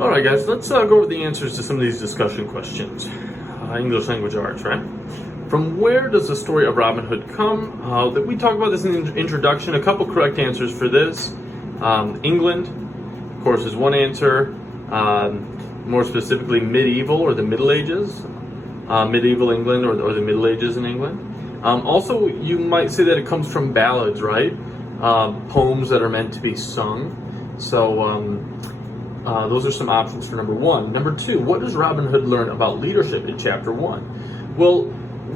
All right, guys, let's go over the answers to some of these discussion questions. English language arts, right? From where does the story of Robin Hood come? That we talk about this in the introduction. A couple correct answers for this. England, of course, is one answer. More specifically, medieval or the Middle Ages. Medieval England or the Middle Ages in England. Also, you might say that it comes from ballads, right? Poems that are meant to be sung. So those are some options for number one. Number two, what does Robin Hood learn about leadership in chapter one? Well,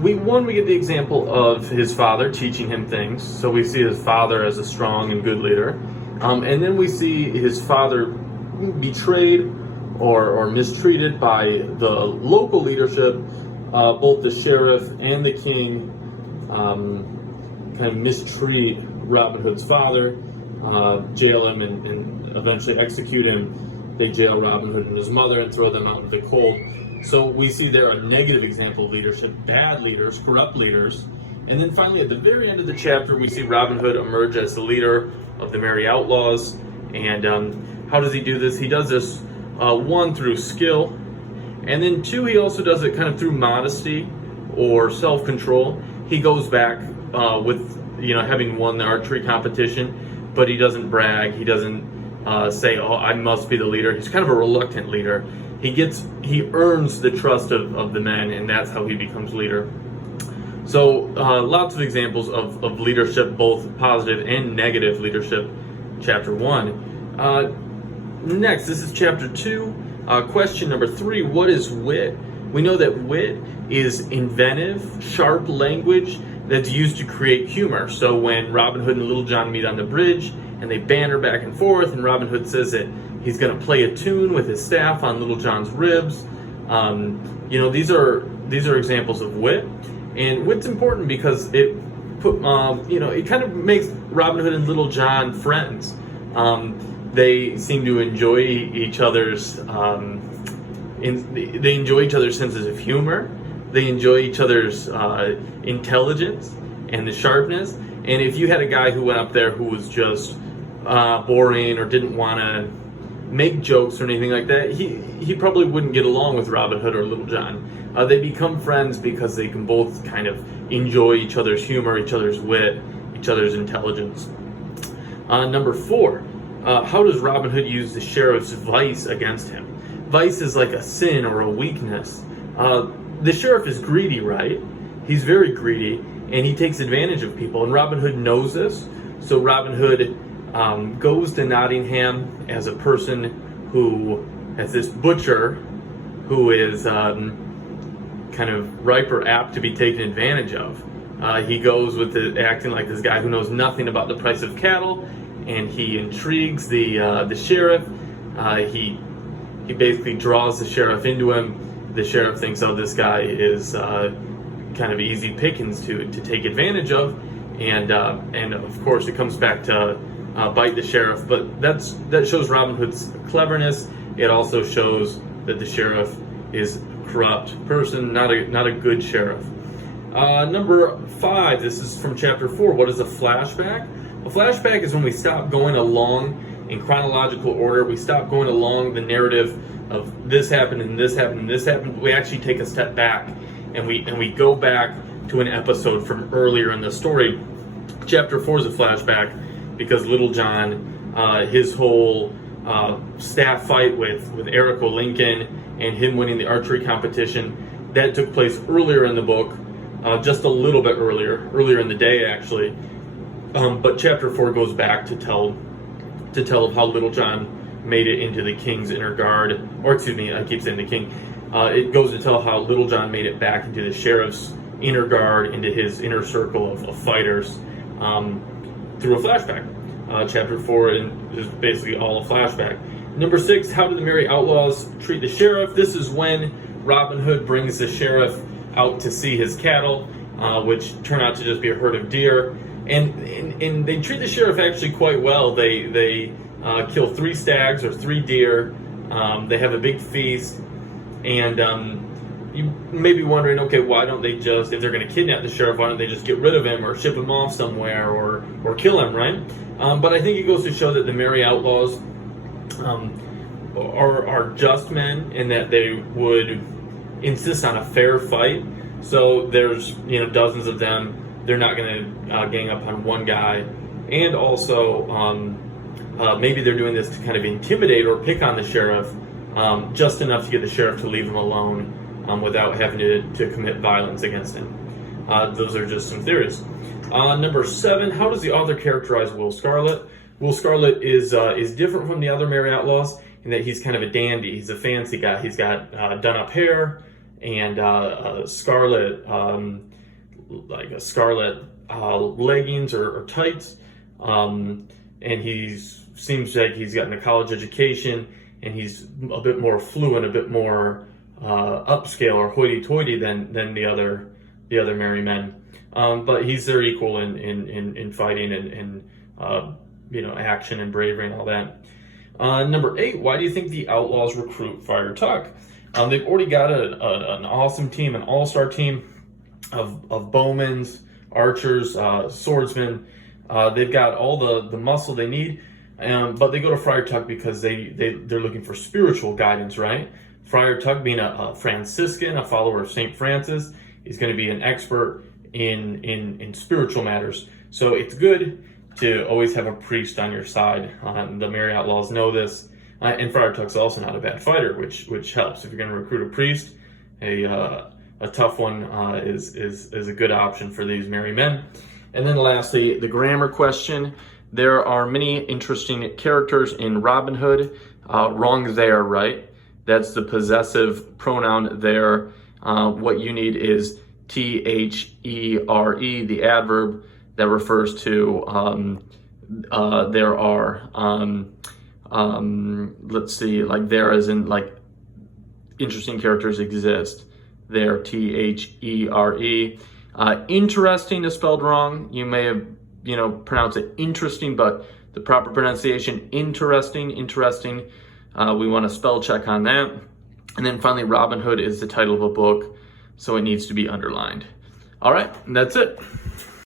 we get the example of his father teaching him things. So we see his father as a strong and good leader. And then we see his father betrayed or mistreated by the local leadership. Both the sheriff and the king kind of mistreat Robin Hood's father, jail him and eventually execute him. They jail Robin Hood and his mother and throw them out into the cold. So we see there a negative example of leadership, bad leaders, corrupt leaders. And then finally at the very end of the chapter, we see Robin Hood emerge as the leader of the Merry Outlaws. And how does he do this? He does this, one, through skill. And then two, he also does it kind of through modesty or self-control. He goes back with, having won the archery competition, but he doesn't brag. He doesn't say, "Oh, I must be the leader." He's kind of a reluctant leader. He earns the trust of the men, and that's how he becomes leader. So lots of examples of leadership, both positive and negative leadership. Chapter 1. Next, this is chapter 2. Question number 3, what is wit? We know that wit is inventive, sharp language that's used to create humor. So when Robin Hood and Little John meet on the bridge and they banter back and forth, and Robin Hood says that he's going to play a tune with his staff on Little John's ribs, these are examples of wit. And wit's important because it kind of makes Robin Hood and Little John friends. They seem to enjoy each other's they enjoy each other's senses of humor. They enjoy each other's intelligence and the sharpness. And if you had a guy who went up there who was just boring or didn't want to make jokes or anything like that, he probably wouldn't get along with Robin Hood or Little John. They become friends because they can both kind of enjoy each other's humor, each other's wit, each other's intelligence. Number 4, how does Robin Hood use the sheriff's vice against him? Vice is like a sin or a weakness. The sheriff is greedy, right? He's very greedy, and he takes advantage of people, and Robin Hood knows this. So Robin Hood goes to Nottingham as a person as this butcher who is kind of ripe or apt to be taken advantage of. He goes with acting like this guy who knows nothing about the price of cattle, and he intrigues the sheriff. He basically draws the sheriff into him. The sheriff thinks, oh, this guy is kind of easy pickings to take advantage of, and of course it comes back to bite the sheriff. But that shows Robin Hood's cleverness. It also shows that the sheriff is a corrupt person, not a good sheriff. Number 5, this is from chapter 4. What is a flashback? A flashback is when we stop going along in chronological order. We stop going along the narrative of this happened and this happened and this happened. We actually take a step back and we go back to an episode from earlier in the story. Chapter 4 is a flashback because Little John, his whole staff fight with Eric O'Lincoln and him winning the archery competition, that took place earlier in the book, just a little bit earlier in the day actually. But chapter 4 goes back to tell of how Little John made it into the king's inner guard, or excuse me, I keep saying the king. It goes to tell how Little John made it back into the sheriff's inner guard, into his inner circle of fighters, through a flashback. Chapter 4 is basically all a flashback. Number 6, how do the Merry Outlaws treat the sheriff? This is when Robin Hood brings the sheriff out to see his cattle, which turn out to just be a herd of deer. And they treat the sheriff actually quite well. They kill 3 stags or 3 deer. They have a big feast. And you may be wondering, okay, why don't they just, if they're going to kidnap the sheriff, why don't they just get rid of him or ship him off somewhere or kill him, right? But I think it goes to show that the Merry Outlaws are just men in that they would insist on a fair fight. So there's dozens of them. They're not going to gang up on one guy, and also maybe they're doing this to kind of intimidate or pick on the sheriff, just enough to get the sheriff to leave him alone without having to commit violence against him. Those are just some theories. Number 7, how does the author characterize Will Scarlet? Will Scarlet is different from the other Merry Outlaws in that he's kind of a dandy. He's a fancy guy. He's got done-up hair and scarlet, like a scarlet leggings or tights. And he seems like he's gotten a college education, and he's a bit more fluent, a bit more upscale or hoity-toity than the other merry men. But he's their equal in fighting and action and bravery and all that. Number 8, why do you think the Outlaws recruit Friar Tuck? They've already got an awesome team, an all-star team of bowmans, archers, swordsmen. They've got all the muscle they need, but they go to Friar Tuck because they're looking for spiritual guidance, right? Friar Tuck, being a Franciscan, a follower of St. Francis, is going to be an expert in spiritual matters. So it's good to always have a priest on your side. The Merry Outlaws know this, and Friar Tuck's also not a bad fighter, which helps. If you're going to recruit a priest, a tough one is a good option for these merry men. And then lastly, the grammar question. There are many interesting characters in Robin Hood. Wrong there, right? That's the possessive pronoun there. What you need is THERE, the adverb that refers to there are, let's see, like there as in like interesting characters exist. There, THERE. Interesting is spelled wrong. You may have, pronounced it interesting, but the proper pronunciation, interesting. We want to spell check on that. And then finally, Robin Hood is the title of a book, so it needs to be underlined. All right, that's it.